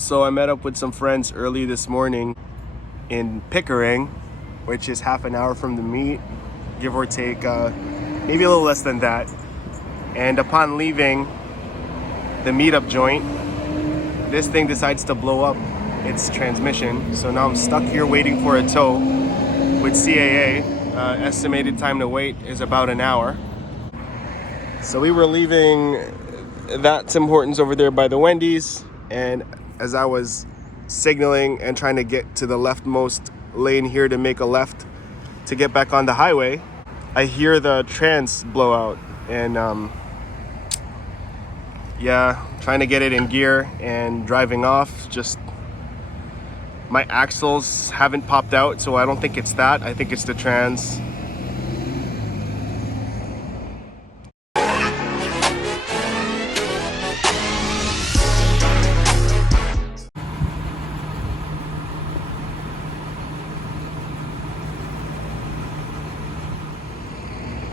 So I met up with some friends early this morning in Pickering, which is half an hour from the meet, give or take, maybe a little less than that. And upon leaving the meetup joint, this thing decides to blow up its transmission. So now I'm stuck here waiting for a tow with CAA. Estimated time to wait is about an hour. So we were leaving that Tim Hortons over there by the Wendy's, and as I was signaling and trying to get to the leftmost lane here to make a left to get back on the highway, I hear the trans blow out, and yeah, trying to get it in gear and driving off. Just my axles haven't popped out, so I don't think it's that. I think it's the trans.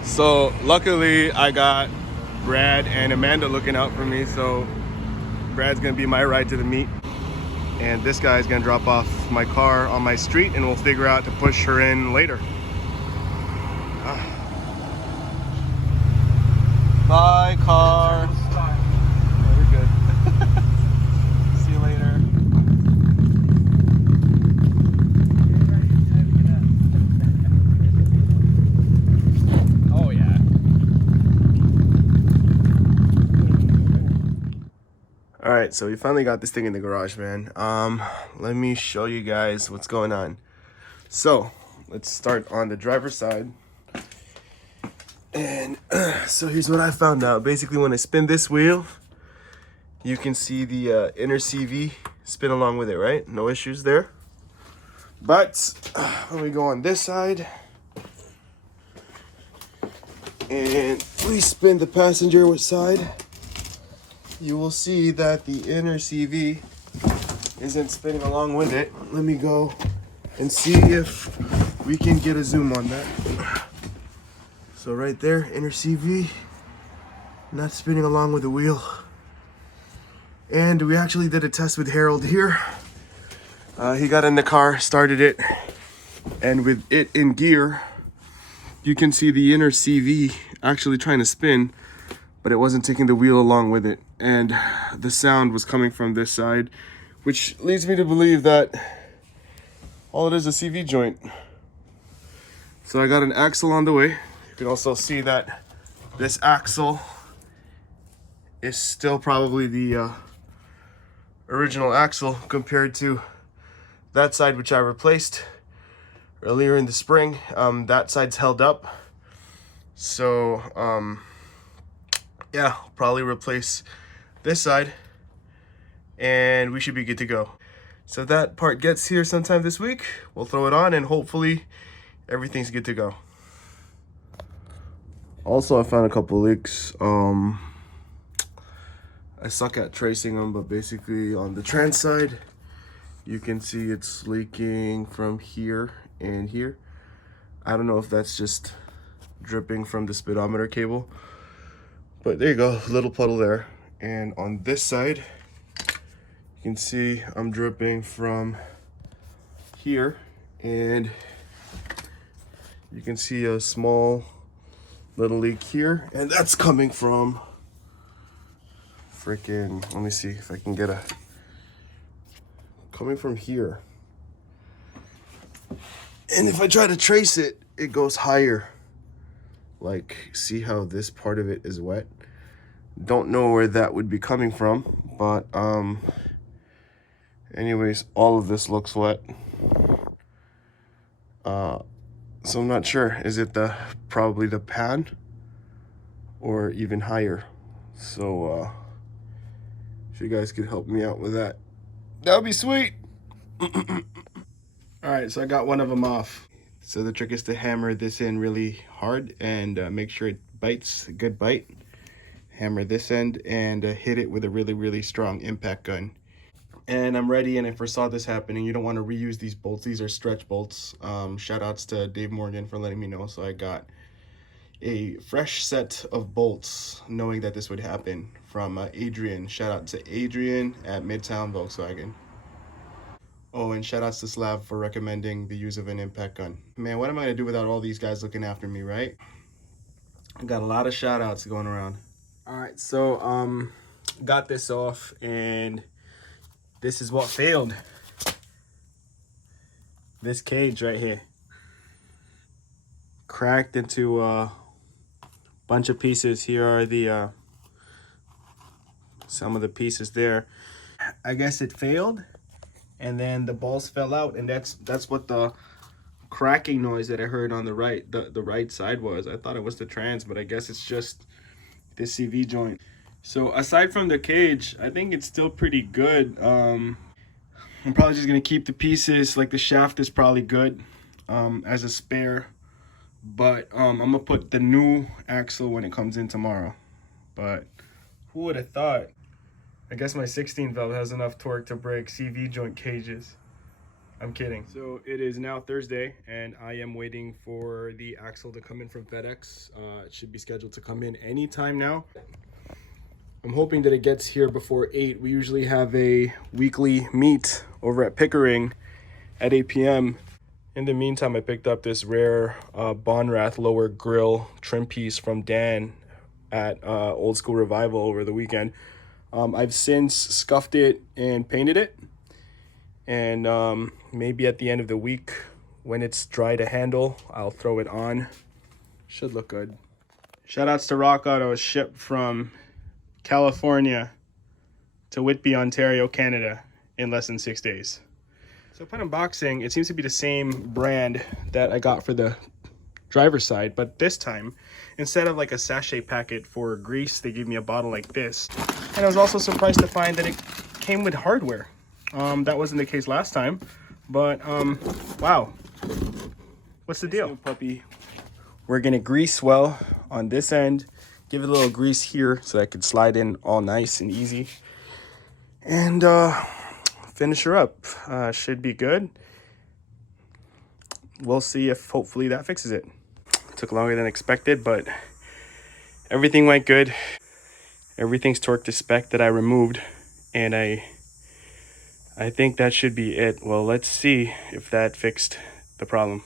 So luckily I got Brad and Amanda looking out for me, so Brad's gonna be my ride to the meet, and this guy's gonna drop off my car on my street, and we'll figure out to push her in later. Bye, car. Oh, you're good. See you later. Oh yeah. All right, so we finally got this thing in the garage, man. Let me show you guys what's going on. So let's start on the driver's side. And so here's what I found out. Basically, when I spin this wheel, you can see the inner CV spin along with it, right? No issues there. But when we go on this side and we spin the passenger side, you will see that the inner CV isn't spinning along with it. Let me go and see if we can get a zoom on that. So right there, inner CV, not spinning along with the wheel. And we actually did a test with Harold here. He got in the car, started it, and with it in gear, you can see the inner CV actually trying to spin, but it wasn't taking the wheel along with it. And the sound was coming from this side, which leads me to believe that all it is a CV joint. So I got an axle on the way. You can also see that this axle is still probably the original axle compared to that side, which I replaced earlier in the spring. That side's held up. So yeah, I'll probably replace this side and we should be good to go. So that part gets here sometime this week. We'll throw it on and hopefully everything's good to go. Also, I found a couple leaks. I suck at tracing them, but basically on the trans side, you can see it's leaking from here and here. I don't know if that's just dripping from the speedometer cable, but there you go, little puddle there. And on this side, you can see I'm dripping from here, and you can see a small little leak here, and that's coming from freaking, let me see if I can get coming from here. And if I try to trace it, it goes higher. Like, see how this part of it is wet? Don't know where that would be coming from, but anyways, all of this looks wet. So I'm not sure. Is it probably the pan or even higher? So if you guys could help me out with that, that would be sweet. All right, so I got one of them off. So the trick is to hammer this in really hard and make sure it bites, a good bite. Hammer this end and hit it with a really, really strong impact gun. And I'm ready, and if I saw this happening, you don't want to reuse these bolts. These are stretch bolts. Shout outs to Dave Morgan for letting me know. So I got a fresh set of bolts knowing that this would happen from from Adrian. Shout out to Adrian at Midtown Volkswagen. Oh, and shout outs to Slav for recommending the use of an impact gun. Man, what am I gonna do without all these guys looking after me, right? I got a lot of shout outs going around. All right, so got this off, and this is what failed. This cage right here cracked into a bunch of pieces. Here are the some of the pieces there. I guess it failed, and then the balls fell out, and that's what the cracking noise that I heard on the right side was. I thought it was the trans, but I guess it's just this CV joint. So aside from the cage, I think it's still pretty good. I'm probably just gonna keep the pieces. Like the shaft is probably good as a spare, but I'm gonna put the new axle when it comes in tomorrow. But who would have thought? I guess my 16 valve has enough torque to break CV joint cages. I'm kidding. So it is now Thursday, and I am waiting for the axle to come in from FedEx. It should be scheduled to come in anytime now. I'm hoping that it gets here before 8. We usually have a weekly meet over at Pickering at 8 p.m. In the meantime, I picked up this rare bonrath lower grille trim piece from Dan at Old Skool Revival over the weekend. I've since scuffed it and painted it. And maybe at the end of the week, when it's dry to handle, I'll throw it on. Should look good. Shout outs to Rock Auto, shipped from California to Whitby, Ontario, Canada in less than 6 days. So upon unboxing, it seems to be the same brand that I got for the driver's side, but this time, instead of like a sachet packet for grease, they gave me a bottle like this. And I was also surprised to find that it came with hardware. That wasn't the case last time, but wow. What's the deal? Puppy. We're gonna grease well on this end, give it a little grease here so that it could slide in all nice and easy, and finish her up. Should be good. We'll see if hopefully that fixes it. Took longer than expected, but everything went good. Everything's torqued to spec that I removed, and I think that should be it. Well, let's see if that fixed the problem.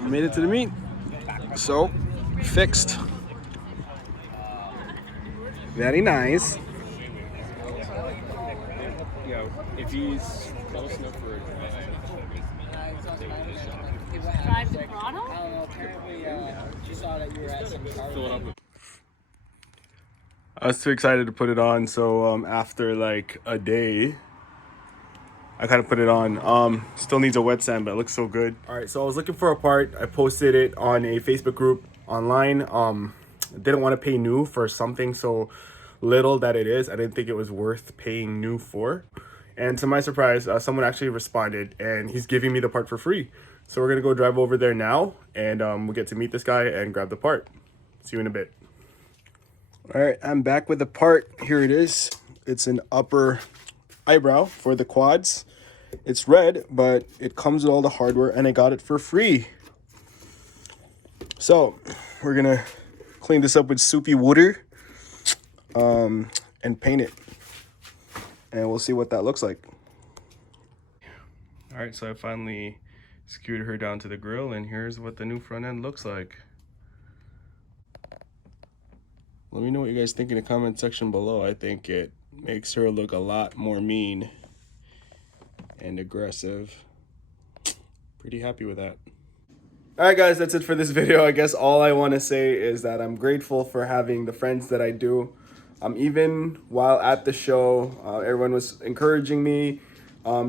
Made it to the meet. So, fixed. Very nice. If he's close enough for a drive the throttle? I don't know, apparently she saw that you were at some car. I was too excited to put it on, so after like a day, I kind of put it on. Still needs a wet sand, but it looks so good. All right, so I was looking for a part. I posted it on a Facebook group online. Didn't want to pay new for something so little that it is. I didn't think it was worth paying new for. And to my surprise, someone actually responded, and he's giving me the part for free. So we're gonna go drive over there now, and we'll get to meet this guy and grab the part. See you in a bit. All right, I'm back with the part. Here it is. It's an upper eyebrow for the quads. It's red, but it comes with all the hardware, and I got it for free. So we're gonna clean this up with soapy water and paint it, and we'll see what that looks like. All right, so I finally skewed her down to the grill, and here's what the new front end looks like. Let me know what you guys think in the comment section below. I think it makes her look a lot more mean and aggressive. Pretty happy with that. All right, guys, that's it for this video. I guess all I want to say is that I'm grateful for having the friends that I do. Even while at the show, everyone was encouraging me,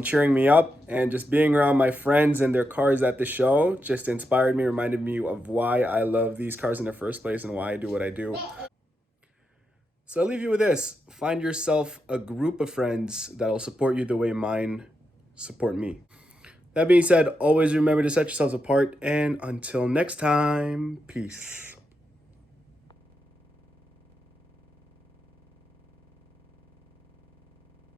cheering me up, and just being around my friends and their cars at the show just inspired me, reminded me of why I love these cars in the first place and why I do what I do. So I'll leave you with this. Find yourself a group of friends that'll support you the way mine support me. That being said, always remember to set yourselves apart, and until next time, peace.